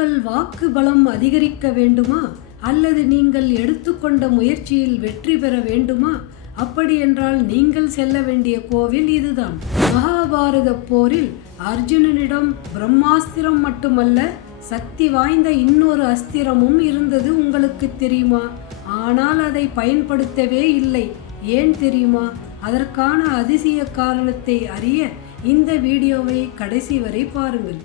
உங்கள் வாக்கு பலம் அதிகரிக்க வேண்டுமா அல்லது நீங்கள் எடுத்துக்கொண்ட முயற்சியில் வெற்றி பெற வேண்டுமா? அப்படியென்றால் நீங்கள் செல்ல வேண்டிய கோவில் இதுதான். மகாபாரத போரில் அர்ஜுனனிடம் பிரம்மாஸ்திரம் மட்டுமல்ல, சக்தி வாய்ந்த இன்னொரு அஸ்திரமும் இருந்தது. உங்களுக்கு தெரியுமா? ஆனால் அதை பயன்படுத்தவே இல்லை. ஏன் தெரியுமா? அதற்கான அதிசய காரணத்தை அறிய இந்த வீடியோவை கடைசி வரை பாருங்கள்.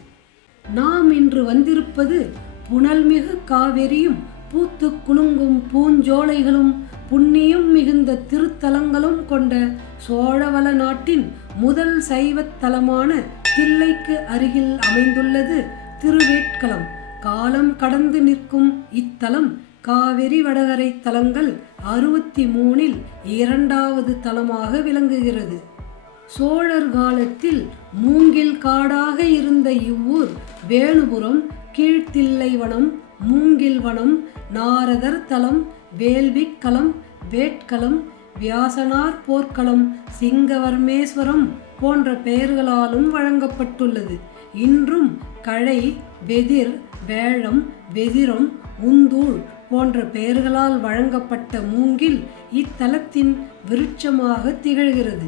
நாம் இன்று வந்திருப்பது புனல்மிகு காவிரியும் பூத்து குலுங்கும் பூஞ்சோலைகளும் புண்ணியம் மிகுந்த திருத்தலங்களும் கொண்ட சோழவள நாட்டின் முதல் சைவத் தலமான தில்லைக்கு அருகில் அமைந்துள்ளது திருவேட்களம். காலம் கடந்து நிற்கும் இத்தலம் காவிரி வடகரை தலங்கள் 63இல் 2வது தலமாக விளங்குகிறது. சோழர் காலத்தில் மூங்கில் காடாக இருந்த இவ்வூர் வேணுபுரம், கீழ்த்தில்லைவனம், மூங்கில் வனம், நாரதர் தலம், வேள்விக்களம், வேட்களம், வியாசனார் போர்க்களம், சிங்கவர்மேஸ்வரம் போன்ற பெயர்களாலும் வழங்கப்பட்டுள்ளது. இன்றும் களை, வெதிர், வேழம், வெதிரம், உந்தூள் போன்ற பெயர்களால் வழங்கப்பட்ட மூங்கில் இத்தலத்தின் விருட்சமாக திகழ்கிறது.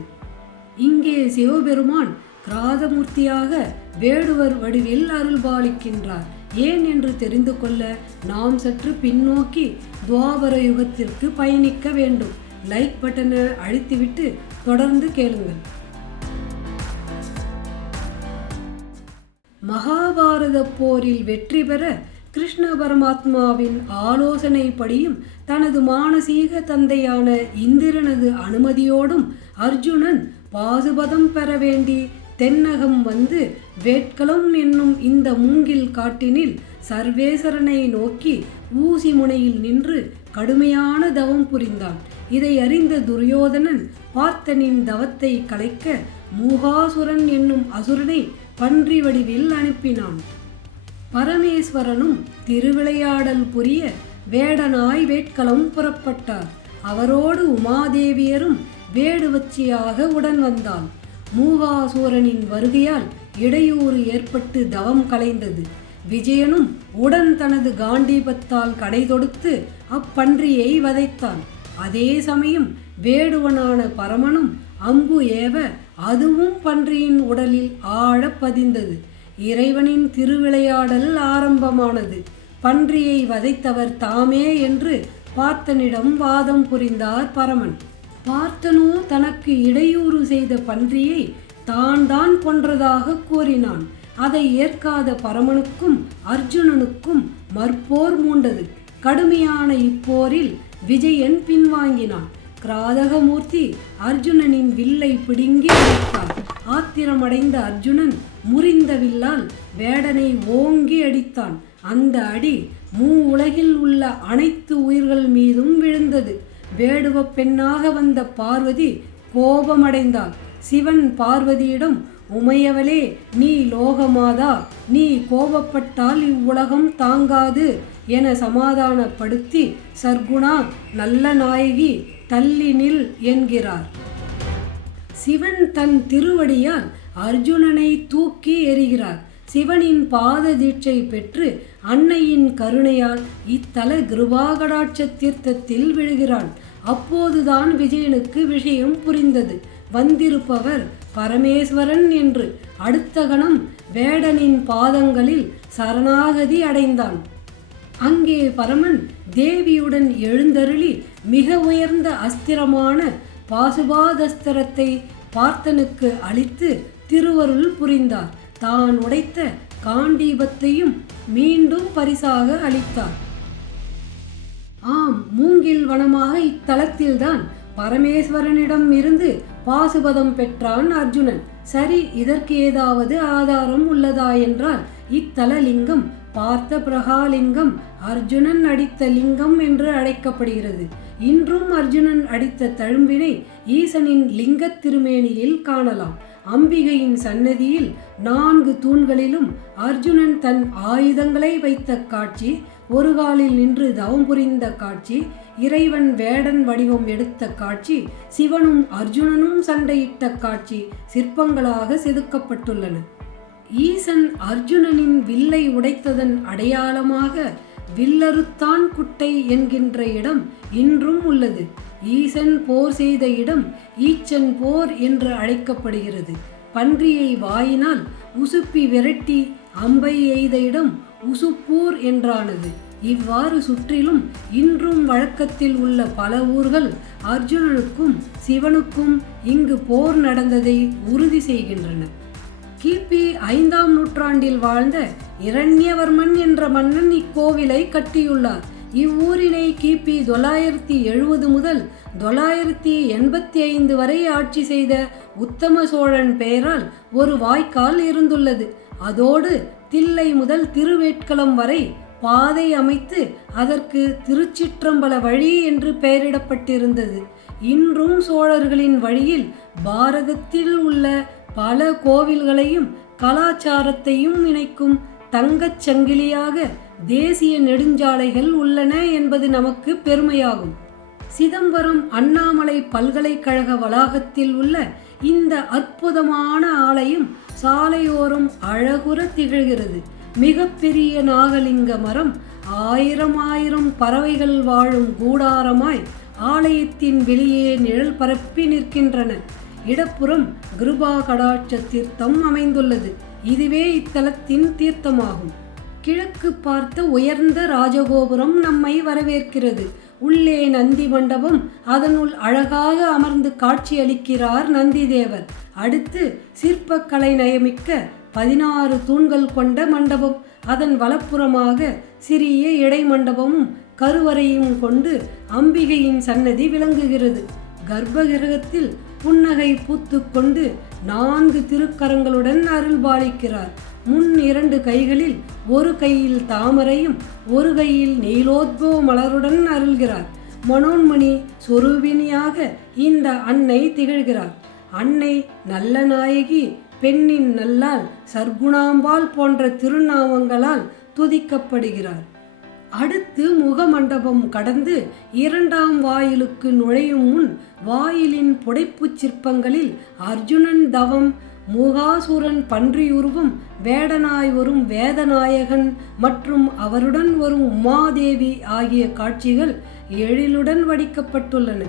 இங்கே சிவபெருமான் கிராதமூர்த்தியாக வேடுவர் வடிவில் அருள்பாலிக்கின்றார். ஏன் என்று தெரிந்து கொள்ள நாம் சற்று பின்னோக்கி துவாபர யுகத்திற்கு பயணிக்க வேண்டும். லைக் பட்டனை அழுத்திவிட்டு தொடர்ந்து கேளுங்கள். மகாபாரத போரில் வெற்றி பெற கிருஷ்ண பரமாத்மாவின் ஆலோசனைப்படியும் தனது மானசீக தந்தையான இந்திரனது அனுமதியோடும் அர்ஜுனன் பாசுபதம் பெற வேண்டி தென்னகம் வந்து வேட்களம் என்னும் இந்த மூங்கில் காட்டினில் சர்வேசரனை நோக்கி ஊசி முனையில் நின்று கடுமையான தவம் புரிந்தான். இதை அறிந்த துரியோதனன் பார்த்தனின் தவத்தை கலைக்க மூகாசுரன் என்னும் அசுரனை பன்றி வடிவில் அனுப்பினான். பரமேஸ்வரனும் திருவிளையாடல் புரிய வேடனாய் வேட்களம் புறப்பட்டார். அவரோடு உமாதேவியரும் வேடுவச்சியாக உடன் வந்தாள். மூகாசூரனின் வருகையால் இடையூறு ஏற்பட்டு தவம் கலைந்தது. விஜயனும் உடன் தனது காண்டீபத்தால் கடை தொடுத்து அப்பன்றியை வதைத்தான். அதே சமயம் வேடுவனான பரமனும் அம்பு ஏவ அதுவும் பன்றியின் உடலில் ஆழ பதிந்தது. இறைவனின் திருவிளையாடல் ஆரம்பமானது. பன்றியை வதைத்தவர் தாமே என்று பார்த்தனிடம் வாதம் புரிந்தார் பரமன். பார்த்தனோ தனக்கு இடையூறு செய்த பன்றியை தான் கொன்றதாக கூறினான். அதை ஏற்காத பரமனுக்கும் அர்ஜுனனுக்கும் மற்போர் மூண்டது. கடுமையான இப்போரில் விஜயன் பின்வாங்கினான். கிராதகமூர்த்தி அர்ஜுனனின் வில்லை பிடுங்கி அடித்தார். ஆத்திரமடைந்த அர்ஜுனன் முறிந்த வில்லால் வேடனை ஓங்கி அடித்தான். அந்த அடி உலகில் உள்ள அனைத்து உயிர்கள் மீதும் விழுந்தது. வேடுவ பெண்ணாக வந்த பார்வதி கோபமடைந்தாள். சிவன் பார்வதியிடம், உமையவளே, நீ லோகமாதா, நீ கோபப்பட்டால் இவ்வுலகம் தாங்காது என சமாதானப்படுத்தி, சர்க்குணா, நல்ல நாயகி, தள்ளி நில் என்கிறார். சிவன் தன் திருவடியால் அர்ஜுனனை தூக்கி எறிகிறார். சிவனின் பாத தீட்சை பெற்று அன்னையின் கருணையால் இத்தல கிருபாகடாட்ச தீர்த்தத்தில் விழுகிறான். அப்போதுதான் விஜயனுக்கு விஷயம் புரிந்தது. வந்திருப்பவர் பரமேஸ்வரன் என்று. அடுத்த கணம் வேடனின் பாதங்களில் சரணாகதி அடைந்தான். அங்கே பரமன் தேவியுடன் எழுந்தருளி மிக உயர்ந்த அஸ்திரமான பாசுபாதஸ்திரத்தை பார்த்தனுக்கு அளித்து திருவருள் புரிந்தார். தான் உடைத்த காண்டீபத்தையும் மீண்டும் பரிசாக அளித்தார். ஆம், மூங்கில் வனமாக இத்தலத்தில்தான் பரமேஸ்வரனிடம் இருந்து பாசுபதம் பெற்றான் அர்ஜுனன். சரி, இதற்கு ஏதாவது ஆதாரம் உள்ளதா என்றால் இத்தல லிங்கம் பார்த்த பிரகாலிங்கம், அர்ஜுனன் அடித்த லிங்கம் என்று அழைக்கப்படுகிறது. இன்றும் அர்ஜுனன் அடித்த தழும்பினை ஈசனின் லிங்க திருமேனியில் காணலாம். அம்பிகையின் சன்னதியில் 4 தூண்களிலும் அர்ஜுனன் தன் ஆயுதங்களை வைத்த காட்சி, ஒரு காலில் நின்று தவம் புரிந்த காட்சி, இறைவன் வேடன் வடிவம் எடுத்த காட்சி, சிவனும் அர்ஜுனனும் சண்டையிட்ட காட்சி சிற்பங்களாக செதுக்கப்பட்டுள்ளன. ஈசன் அர்ஜுனனின் வில்லை உடைத்ததன் அடையாளமாக வில்லறுத்தான் குட்டை என்கின்ற இடம் இன்றும் உள்ளது. ஈசன் போர் செய்த இடம் ஈச்சன் போர் என்று அழைக்கப்படுகிறது. பன்றியை வாயினால் உசுப்பி விரட்டி அம்பை எய்த இடம் உசுப்பூர் என்றானது. இவ்வாறு சுற்றிலும் இன்றும் வழக்கத்தில் உள்ள பல ஊர்கள் அர்ஜுனனுக்கும் சிவனுக்கும் இங்கு போர் நடந்ததை உறுதி செய்கின்றன. கிபி 5ஆம் நூற்றாண்டில் வாழ்ந்த இரண்யவர்மன் என்ற மன்னன் இக்கோவிலை கட்டியுள்ளார். இவ்வூரினை கிபி 970 முதல் 985 வரை ஆட்சி செய்த உத்தம சோழன் பெயரால் ஒரு வாய்க்கால் இருந்துள்ளது. அதோடு தில்லை முதல் திருவேட்களம் வரை பாதை அமைத்து அதற்கு திருச்சிற்றம்பல வழி என்று பெயரிடப்பட்டிருந்தது. இன்றும் சோழர்களின் வழியில் பாரதத்தில் உள்ள பல கோவில்களையும் கலாச்சாரத்தையும் இணைக்கும் தங்கச் சங்கிலியாக தேசிய நெடுஞ்சாலைகள் உள்ளன என்பது நமக்கு பெருமையாகும். சிதம்பரம் அண்ணாமலை பல்கலைக்கழக வளாகத்தில் உள்ள இந்த அற்புதமான ஆலயம் சாலையோரம் அழகுற திகழ்கிறது. மிகப்பெரிய நாகலிங்க மரம் 1000 பறவைகள் வாழும் கூடாரமாய் ஆலயத்தின் வெளியே நிழல் பரப்பி நிற்கின்றன. இடப்புறம் கிருபா கடாட்ச தீர்த்தம் அமைந்துள்ளது. இதுவே இத்தலத்தின் தீர்த்தமாகும். கிழக்கு பார்த்த உயர்ந்த ராஜகோபுரம் நம்மை வரவேற்கிறது. உள்ளே நந்தி மண்டபம், அதனுள் அழகாக அமர்ந்து காட்சியளிக்கிறார் நந்திதேவர். அடுத்து சிற்பக்கலை நயமிக்க 16 தூண்கள் கொண்ட மண்டபம். அதன் வலப்புறமாக சிறிய இடை மண்டபமும் கருவறையும் கொண்டு அம்பிகையின் சன்னதி விளங்குகிறது. கர்ப்பகிரகத்தில் புன்னகை பூத்து கொண்டு 4 திருக்கரங்களுடன் அருள்பாலிக்கிறார். முன் 2 கைகளில் ஒரு கையில் தாமரையும் ஒரு கையில் நீலோத்பவ மலருடன் அருள்கிறார். மனோன்மணி சொரூபினியாக இந்த அன்னை திகழ்கிறார். அன்னை நல்ல நாயகி, பெண்ணின் நல்லால், சர்க்குணாம்பாள் போன்ற திருநாமங்களால் துதிக்கப்படுகிறார். அடுத்து முகமண்டபம் கடந்து 2ஆம் வாயிலுக்கு நுழையும் முன் வாயிலின் புடைப்புச் சிற்பங்களில் அர்ஜுனன் தவம், முகாசுரன் பன்றியுருவம், வேடனாய் வரும் வேதநாயகன் மற்றும் அவருடன் வரும் உமாதேவி ஆகிய காட்சிகள் எழிலுடன் வடிக்கப்பட்டுள்ளன.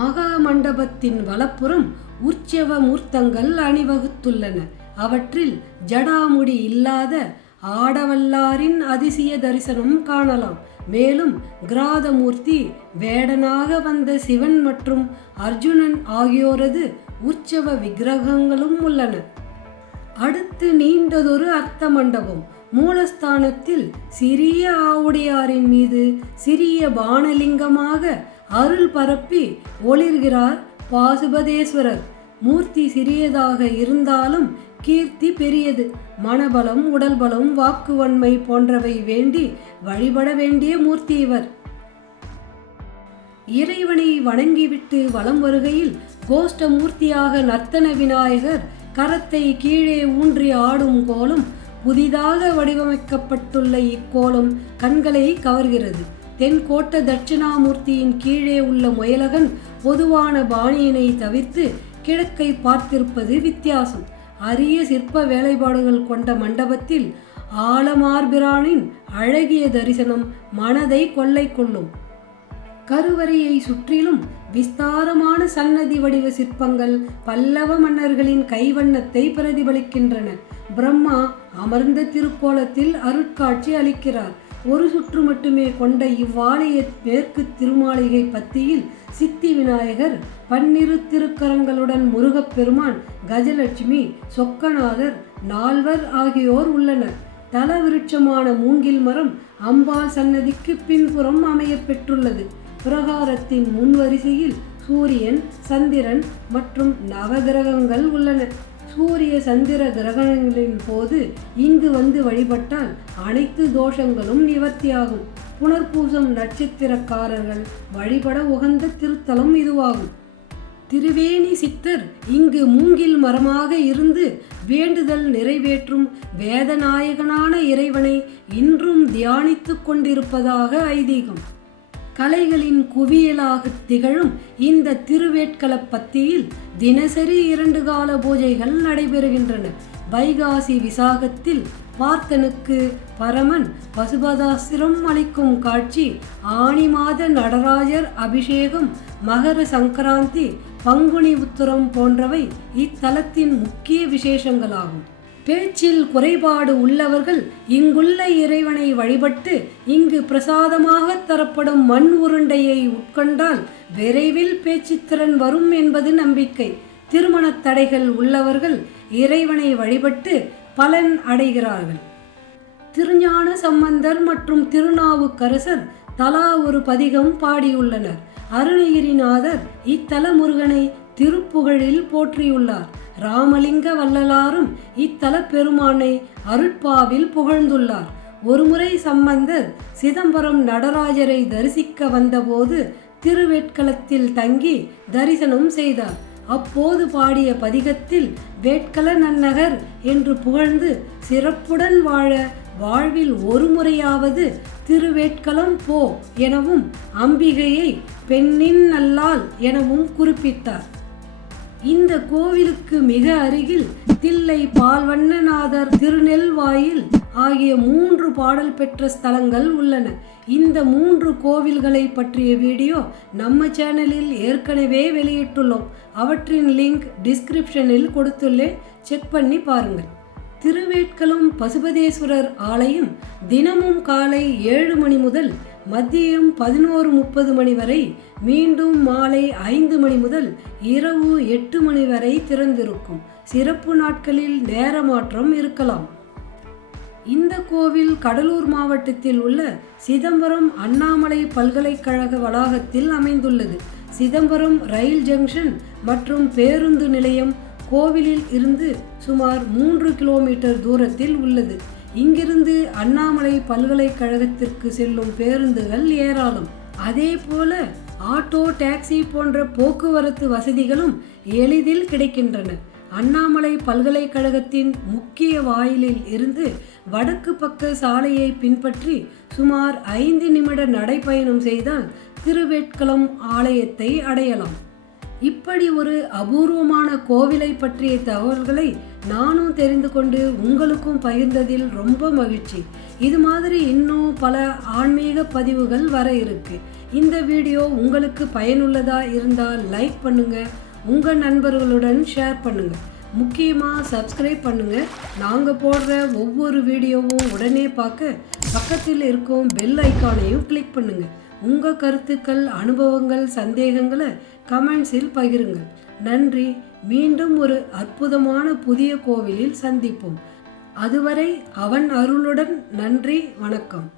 மகா மண்டபத்தின் வலப்புறம் உற்சவ மூர்த்தங்கள் அணிவகுத்துள்ளன. அவற்றில் ஜடாமுடி இல்லாத ஆடவல்லாரின் அதிசய தரிசனம் காணலாம். மேலும் கிராதமூர்த்தி, வேடனாக வந்த சிவன் மற்றும் அர்ஜுனன் ஆகியோரது உற்சவ விக்கிரகங்களும் உள்ளன. அடுத்து நீண்டதொரு அர்த்த மண்டபம். மூலஸ்தானத்தில் சிறிய ஆவுடையாரின் மீது சிறிய பானலிங்கமாக அருள் பரப்பி ஒளிர்கிறார் பாசுபதேஸ்வரர். மூர்த்தி சிறியதாக இருந்தாலும் கீர்த்தி பெரியது. மனபலம், உடல்பலம், வாக்குவன்மை போன்றவை வேண்டி வழிபட வேண்டிய மூர்த்தி இவர். இறைவனை வணங்கிவிட்டு வலம் வருகையில் கோஷ்ட மூர்த்தியாக நர்த்தன விநாயகர் கரத்தை கீழே ஊன்றி ஆடும் கோலம். புதிதாக வடிவமைக்கப்பட்டுள்ள இக்கோலம் கண்களை கவர்கிறது. தென்கோட்ட தட்சிணாமூர்த்தியின் கீழே உள்ள முயலகன் பொதுவான பாணியினை தவிர்த்து கிழக்கை பார்த்திருப்பது வித்தியாசம். அரிய சிற்ப வேலைப்பாடுகள் கொண்ட மண்டபத்தில் ஆலமார்பிரானின் அழகிய தரிசனம் மனதை கொள்ளை கொள்ளும். கருவறையை சுற்றிலும் விஸ்தாரமான சன்னதி வடிவ சிற்பங்கள் பல்லவ மன்னர்களின் கைவண்ணத்தை பிரதிபலிக்கின்றன. பிரம்மா அமர்ந்த திருக்கோலத்தில் அருட்காட்சி அளிக்கிறார். ஒரு சுற்று மட்டுமே கொண்ட இவ்வாலய மேற்கு திருமாளிகை பத்தியில் சித்தி விநாயகர், 12 திருக்கரங்களுடன் முருகப்பெருமான், கஜலட்சுமி, சொக்கநாதர், நால்வர் ஆகியோர் உள்ளனர். தல விருட்சமான மூங்கில் மரம் அம்பாள் சன்னதிக்கு பின்புறம் அமைய பெற்றுள்ளது. பிரகாரத்தின் முன்வரிசையில் சூரியன், சந்திரன் மற்றும் நவகிரகங்கள் உள்ளன. சூரிய சந்திர கிரகணங்களின் போது இங்கு வந்து வழிபட்டால் அனைத்து தோஷங்களும் நிவர்த்தியாகும். புனர்பூசம் நட்சத்திரக்காரர்கள் வழிபட உகந்த திருத்தலம் இதுவாகும். திருவேணி சித்தர் இங்கு மூங்கில் மரமாக இருந்து வேண்டுதல் நிறைவேற்றும் வேதநாயகனான இறைவனை இன்றும் தியானித்து கொண்டிருப்பதாக ஐதீகம். கலைகளின் குவியலாக திகழும் இந்த திருவேட்கள பத்தியில் தினசரி 2 கால பூஜைகள் நடைபெறுகின்றன. வைகாசி விசாகத்தில் பார்த்தனுக்கு பரமன் பசுபதாஸ்திரம் அளிக்கும் காட்சி, ஆனி மாத நடராஜர் அபிஷேகம், மகர சங்கராந்தி, பங்குனி உத்திரம் போன்றவை இத்தலத்தின் முக்கிய விசேஷங்களாகும். பேச்சில் குறைபாடு உள்ளவர்கள் இங்குள்ள இறைவனை வழிபட்டு இங்கு பிரசாதமாக தரப்படும் மண் உருண்டையை உட்கொண்டால் விரைவில் பேச்சுத்திறன் வரும் என்பது நம்பிக்கை. திருமணத் தடைகள் உள்ளவர்கள் இறைவனை வழிபட்டு பலன் அடைகிறார்கள். திருஞான சம்பந்தர் மற்றும் திருநாவுக்கரசர் தலா ஒரு பதிகம் பாடியுள்ளனர். அருணகிரிநாதர் இத்தல முருகனை திருப்புகழில் போற்றியுள்ளார். ராமலிங்க வள்ளலாரும் இத்தல பெருமானை அருட்பாவில் புகழ்ந்துள்ளார். ஒருமுறை சம்பந்தர் சிதம்பரம் நடராஜரை தரிசிக்க வந்தபோது திருவேட்களத்தில் தங்கி தரிசனம் செய்தார். அப்போது பாடிய பதிகத்தில் வேட்கள நன்னகர் என்று புகழ்ந்து சிறப்புடன் வாழ வாழ்வில் ஒரு முறையாவது திருவேட்களம் போ எனவும் அம்பிகையை பெண்ணின் நல்லாள் எனவும் குறிப்பிட்டார். இந்த கோவிலுக்கு மிக அருகில் தில்லை பால்வண்ணநாதர், திருநெல்வாயில் ஆகிய 3 பாடல் பெற்ற ஸ்தலங்கள் உள்ளன. இந்த 3 கோவில்களை பற்றிய வீடியோ நம்ம சேனலில் ஏற்கனவே வெளியிட்டுள்ளோம். அவற்றின் லிங்க் டிஸ்கிரிப்ஷனில் கொடுத்துள்ளேன், செக் பண்ணி பாருங்கள். திருவேட்களம் பசுபதேஸ்வரர் ஆலயம் தினமும் காலை 7 மணி முதல் மதியம் 11:30 மணி வரை, மீண்டும் மாலை 5 மணி முதல் இரவு 8 மணி வரை திறந்திருக்கும். சிறப்பு நாட்களில் நேர மாற்றம் இருக்கலாம். இந்த கோவில் கடலூர் மாவட்டத்தில் உள்ள சிதம்பரம் அண்ணாமலை பல்கலைக்கழக வளாகத்தில் அமைந்துள்ளது. சிதம்பரம் ரயில் ஜங்ஷன் மற்றும் பேருந்து நிலையம் கோவிலில் இருந்து சுமார் 3 கிலோமீட்டர் தூரத்தில் உள்ளது. இங்கிருந்து அண்ணாமலை பல்கலைக்கழகத்திற்கு செல்லும் பேருந்துகள் ஏராளம். அதே போல ஆட்டோ, டாக்ஸி போன்ற போக்குவரத்து வசதிகளும் எளிதில் கிடைக்கின்றன. அண்ணாமலை பல்கலைக்கழகத்தின் முக்கிய வாயிலில் இருந்து வடக்கு பக்க சாலையை பின்பற்றி சுமார் 5 நிமிட நடைப்பயணம் செய்தால் திருவேட்களம் ஆலயத்தை அடையலாம். இப்படி ஒரு அபூர்வமான கோவிலை பற்றிய தகவல்களை நானும் தெரிந்து கொண்டு உங்களுக்கும் பகிர்ந்ததில் ரொம்ப மகிழ்ச்சி. இது மாதிரி இன்னும் பல ஆன்மீக பதிவுகள் வர இருக்கு. இந்த வீடியோ உங்களுக்கு பயனுள்ளதா இருந்தால் லைக் பண்ணுங்க, உங்கள் நண்பர்களுடன் ஷேர் பண்ணுங்க, முக்கியமாக சப்ஸ்கிரைப் பண்ணுங்க. நாங்கள் போடுற ஒவ்வொரு வீடியோவும் உடனே பார்க்க பக்கத்தில் இருக்கும் பெல் ஐக்கானையும் கிளிக் பண்ணுங்க. உங்கள் கருத்துக்கள், அனுபவங்கள், சந்தேகங்களை கமெண்ட்ஸில் பகிருங்கள். நன்றி. மீண்டும் ஒரு அற்புதமான புதிய கோவிலில் சந்திப்போம். அதுவரை அவன் அருளுடன். நன்றி, வணக்கம்.